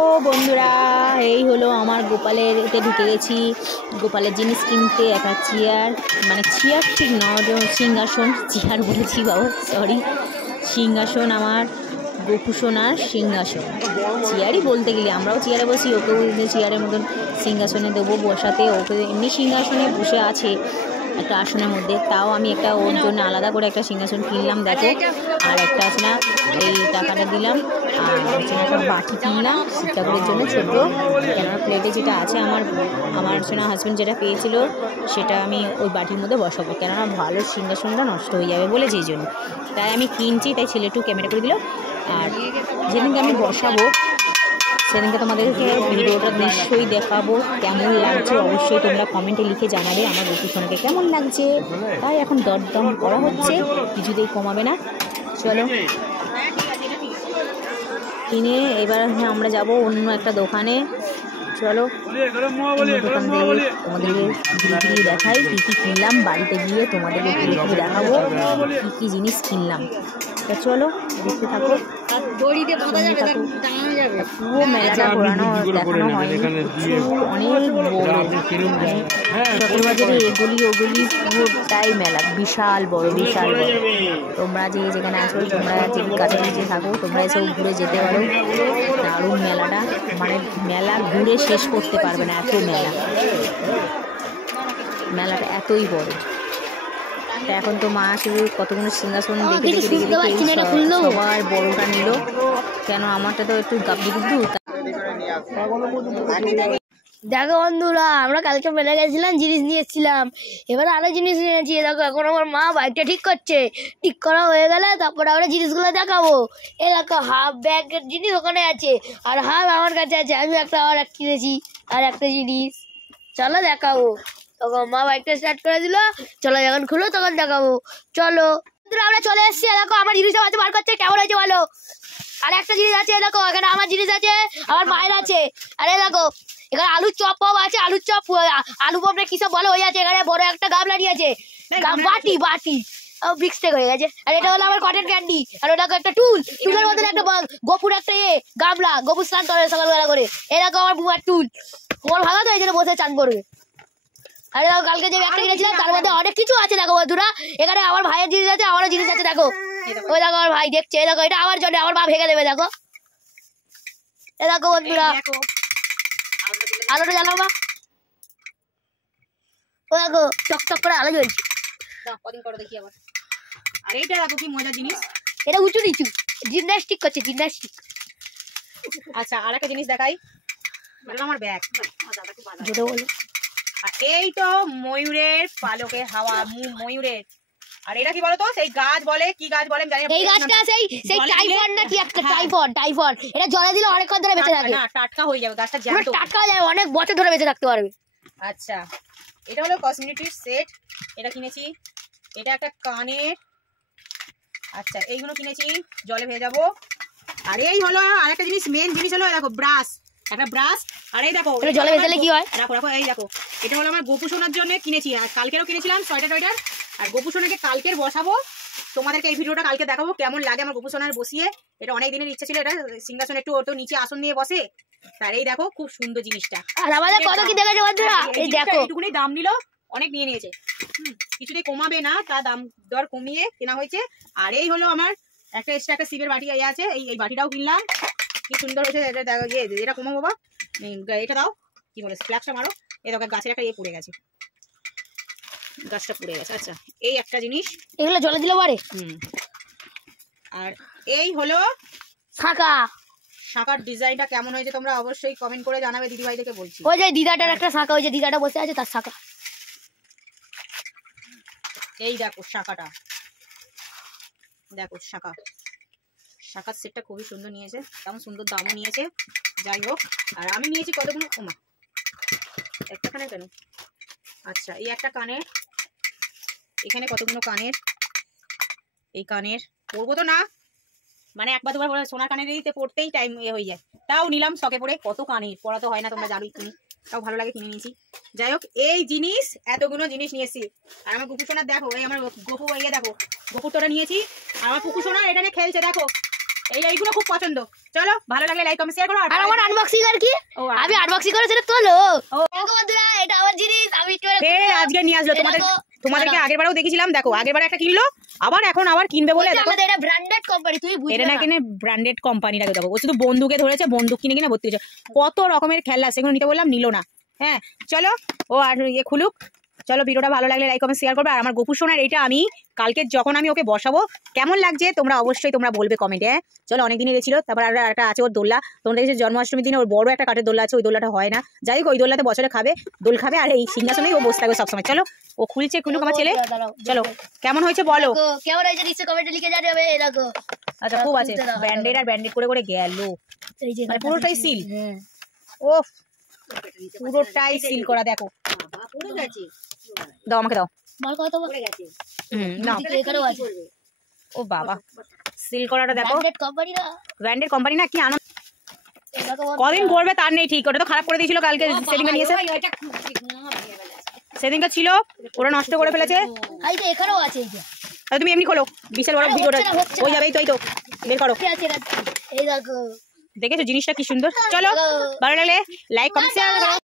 ও বন্ধুরা, এই হলো আমার গোপালের এতে ঢুকে গেছি। গোপালের জিনিস কিনতে একটা চেয়ার, মানে চেয়ার ঠিক না, সিংহাসন, চেয়ার বলেছি বাবু, সরি, সিংহাসন, আমার গোপুসোনার সিংহাসন। চেয়ারই বলতে গেলে, আমরাও চেয়ারে বসি, ওকেও চেয়ারের মতন সিংহাসনে দেবো বসাতে। ওকে এমনি সিংহাসনে বসে আছে একটা আসনের মধ্যে, তাও আমি একটা ওর জন্য আলাদা করে একটা সিংহাসন কিনলাম দেখো। আর একটা আছে না, এই টাকাটা দিলাম। আর হচ্ছে না একটা বাটি কিনলাম সীতাকুড়ের জন্য ছোটো, কেননা প্লেটে যেটা আছে আমার হচ্ছে না হাজব্যান্ড যেটা পেয়েছিল সেটা আমি ওই বাটির মধ্যে বসাবো, কেননা ভালো সিংহাসনটা নষ্ট হয়ে যাবে বলে, যেই জন্য তাই আমি কিনছি। তাই ছেলে একটু ক্যামেরা করে দিল। আর যেদিনকে আমি বসাবো সেদিনকে তোমাদেরকে ভিডিওটা নিশ্চয়ই দেখাবো। কেমন লাগছে অবশ্যই তোমরা কমেন্টে লিখে জানাবে আমার গোপুসোনাকে কেমন লাগছে। তাই এখন দরদাম করা হচ্ছে, কিছুতেই কমাবে না। চলো কিনে এবার আমরা যাব অন্য একটা দোকানে। চলো দোকান থেকে তোমাদেরকে ঘুরে ঘুরিয়ে দেখাই কী কী কিনলাম। বাড়িতে গিয়ে তোমাদেরকে ঘুরে ঘুরে দেখাবো কী কী জিনিস কিনলাম। তো চলো দেখতে থাকো। পুরো মেলাটা ঘোরানো দেখানো হয়নি, অনেক বড়, চট্টবাজারে এগুলি ওগুলি পুরোটাই মেলা, বিশাল বড় বিশাল বড়। তোমরা যে যেখানে আছো, তোমরা যে কাছাকাছি থাকো, তোমরা এসেও ঘুরে যেতে পারো। দারুণ মেলাটা, মানে মেলা ঘুরে শেষ করতে পারবে না, এত মেলাটা এতই বড়। তা এখন তো মা শুধু কতগুলো সিংহাসন দেখে সবার বড়টা নিল, কেন আমারটা তো একটু গাবড়ি গুবড়ু। দেখো বন্ধুরা, আমরা কালকে মেলা গেছিলাম, জিনিস নিয়ে এসেছিলাম। এবার আরো জিনিস নিয়েছি। দেখো এখন আমার মা বাইকটা ঠিক করছে, ঠিক করা হয়ে গেলে তারপরে আমরা জিনিসগুলো দেখাবো। এ দেখো হাফ ব্যাগের জিনিস ওখানে আছে, আর হাফ আমার কাছে আছে। আমি একটা আর এক কিনেছি, আর একটা জিনিস, চলো দেখাবো। তখন মা বাইকটা স্টার্ট করে দিল, চলো যখন খুলো তখন দেখাবো। চলো বন্ধুরা, আমরা চলে এসেছি। দেখো আমার জিনিসটা আছে, বার করছে, কেমন হয়েছে বলো। আর একটা জিনিস আছে, দেখো এখানে আমার জিনিস আছে, আমার মায়ের আছে। আরে দেখো এখানে আলুর চপ আছে, আলুর চপ, আলু পপে কি সব বলো হয়ে আছে। এখানে বড় একটা গামলা নিয়েছে, বাটি ব্রিক্সটেক হয়ে গেছে। আর এটা হলো আমার কটন ক্যান্ডি। আর ওটা একটা টুলের মধ্যে একটা গোপুর একটা গামলা, গোপুর স্নান করে সকালবেলা করে। এরকম আমার বুমার টুল, তোমার ভালো তো, এই জন্য বসে চান করবে। আরে দেখো কালকে যে ব্যাগটা কিনেছিলাম তার মধ্যে অনেক কিছু আছে। দেখো বন্ধুরা, এখানে আমার ভাইয়ের জিনিস আছে, আমারও জিনিস আছে। দেখো ওই দেখো আমার ভাই দেখছে, দেখো এটা আমার জন্য, আমার মা ভেঙে দেবে। দেখো এ দেখো বন্ধুরা, আলোটা জ্বালাও মা। ও দেখো চকচক করে আলো জ্বলছে। কদিন করে দেখি আবার। আর এইটা দেখো কি মজার জিনিস, এটা উঁচু নিচু জিমন্যাস্টিক করছে, জিমন্যাস্টিক। আচ্ছা আর একটা জিনিস দেখাই, আমার ব্যাগ যেটা বলো। আর এই তো ময়ূরের পালকের হাওয়া, ময়ূরের। আর এটা কি বলতো, সেই গাছ বলে, কি গাছ বলে জানি না। এই গাছটা সেই টাইফয়েড না কি একটা, টাইফয়েড। এটা জলে দিলে অনেকক্ষণ ধরে বেঁচে থাকে, না টাটকা হয়ে যাবে গাছটা, জ্যান্ত টাটকা হয়ে যাবে, অনেক বছর ধরে বেঁচে থাকতে পারবে। আচ্ছা এটা হলো কসমেটিক সেট, এটা কিনেছি। এটা একটা কানের, আচ্ছা এইগুলো কিনেছি, জলে ভেজাবো। আর এই হলো আরেকটা জিনিস, মেন জিনিস হলো দেখো ব্রাশ, একটা ব্রাশ। আর এই দেখো জলে ভেজালে কি হয়, রাখো রাখো, এই দেখো এটা হলো আমার গোপুসোনার জন্য কিনেছি। আর কালকেরও কিনেছিলাম সোয়েটার। আর গোপুসোনাকে কালকের বসাবো, তোমাদেরকে এই ভিডিওটা কালকে দেখাবো কেমন লাগে আমার গোপুসোনার বসিয়ে। এটা অনেক দিনের ইচ্ছা ছিল, এটা সিংহাসন একটু ওটো নিচে আসন নিয়ে বসে। তার এই দেখো খুব সুন্দর জিনিসটা। আর আমাদের কত কি দেখেছো বন্ধুরা, এই দেখো একটুখানি দাম নিল, অনেক নিয়ে নিয়েছে, কিছুতেই কমাবে না, তার দাম দর কমিয়ে কেনা হয়েছে। আর এই হলো আমার একটা এক্সট্রা একটা সিপের বাটি আছে, এই বাটিটাও কিনলাম, কি সুন্দর হয়েছে। এটা দেখো এটা কমা বাবা, এটা দাও, কি বলে ফ্ল্যাশটা মারো। এই দেখো গাছের একটা পড়ে গেছে, গাছটা পড়ে গেছে। আচ্ছা এই একটা জিনিস, এগুলো জলে দিলে পারে। আর এই হলো শাঁখার ডিজাইনটা কেমন হয়েছে তোমরা অবশ্যই কমেন্ট করে জানাবে, দিদি ভাইদেরকে বলছি। ওই যে দিদাটার একটা শাঁখা, ওই যে দিদাটা বসে আছে তার শাঁখা। এই দেখো শাঁখাটা, দেখো শাঁখার সেটটা খুবই সুন্দর নিয়েছে, তেমন সুন্দর দামও নিয়েছে। যাই হোক, আর আমি নিয়েছি কতগুলো, ওমা একটা কানের কেন, আচ্ছা এই একটা কানের, এখানে কতগুলো কানের, এই কানের পরবো তো না, মানে একবার দুবার পরে সোনার কানের দিতে পড়তেই টাইম হয়ে যায়, তাও নিলাম শখে পড়ে। কত কানের পরা তো হয় না, তোমরা জানোই, কিনি তাও ভালো লাগে কিনে নিয়েছি। যাই হোক এই জিনিস, এতগুলো জিনিস নিয়েছি। আর আমার গোপুসোনার দেখো, এই আমার গোপু, দেখো গোপুরটা নিয়েছি। আর আমার পুকুসোনা এটা নিয়ে খেলছে, দেখো এইগুলো খুব পছন্দ। চলো ভালো লাগলে লাইক কমেন্ট শেয়ার করো। আর আমার আনবক্সিং আর কি, আমি আনবক্সিং করে সেটা তোলো। দেখো বন্ধুরা, এটা আমার জিনিস, আমি আজকে নিয়ে আসলো তোমাদেরকে আগেরবারও দেখেছিলাম। দেখো আগেরবার একটা কিনলো, আবার এখন আবার কিনবে বলে। দেখো এটা ব্র্যান্ডেড কোম্পানি, তুই বুঝবি এটা না কিনে ব্র্যান্ডেড কোম্পানিটাকে দেখো, ও শুধু বন্দুকে ধরেছে, বন্দুক কিনে কিনে ভর্তি হয়েছে। কত রকমের খেলনা, সেগুলো নিতে বললাম নিল না। হ্যাঁ চলো ও আর ইয়ে খুলুক। চলো ভিডিওটা ভালো লাগলে লাইক কমেন্ট শেয়ার করবে। আর আমার গোপু সোনার এইটা আমি কালকে যখন আমি ওকে বসাবো কেমন লাগছে তোমরা অবশ্যই তোমরা বলবে কমেন্টে। হ্যাঁ চলো অনেক দিনই গেছিল। তারপর আর একটা আছে ওর দোল্লা, তোমরা দেখেছো জন্মাষ্টমীর দিনে ওর বড় একটা কাঠের দোল্লা আছে, ওই দোল্লাটা হয় না। যাই হোক ওই দোল্লাতে বছরে দোল খাবে, আর এই সিংহাসনেই ও বসে থাকবে সবসময়। চলো ও খুলছে, খুলুক আমার ছেলে। চলো কেমন হয়েছে বলো, কেমন হয়েছে নিশ্চয়ই কমেন্টে লিখে জানাবে। দেখো আচ্ছা খুব আছে, ব্র্যান্ডেড আর ব্র্যান্ডেড করে করে গেল, মানে পুরোটাই সিল। ও পুরোটাই সিল করা। দেখো দাও আমাকে দাও। ও বাবা সিল করাটা দেখো, ব্র্যান্ডেড কোম্পানি না, কি আনন্দ। কদিন করবে তার নেই ঠিক, ওটা তো খারাপ করে দিয়েছিল কালকে, সেদিনকে নিয়েছে, সেদিনকে ছিল ওরা নষ্ট করে ফেলেছে। এখানেও আছে, তুমি এমনি খোলো, বিশাল বড় ভিডিওটা হয়ে যাবে। এই তো বের করো। এই দেখো দেখেছো জিনিসটা কি সুন্দর। চলো ভালো লাগলে লাইক কমেন্ট শেয়ার করো।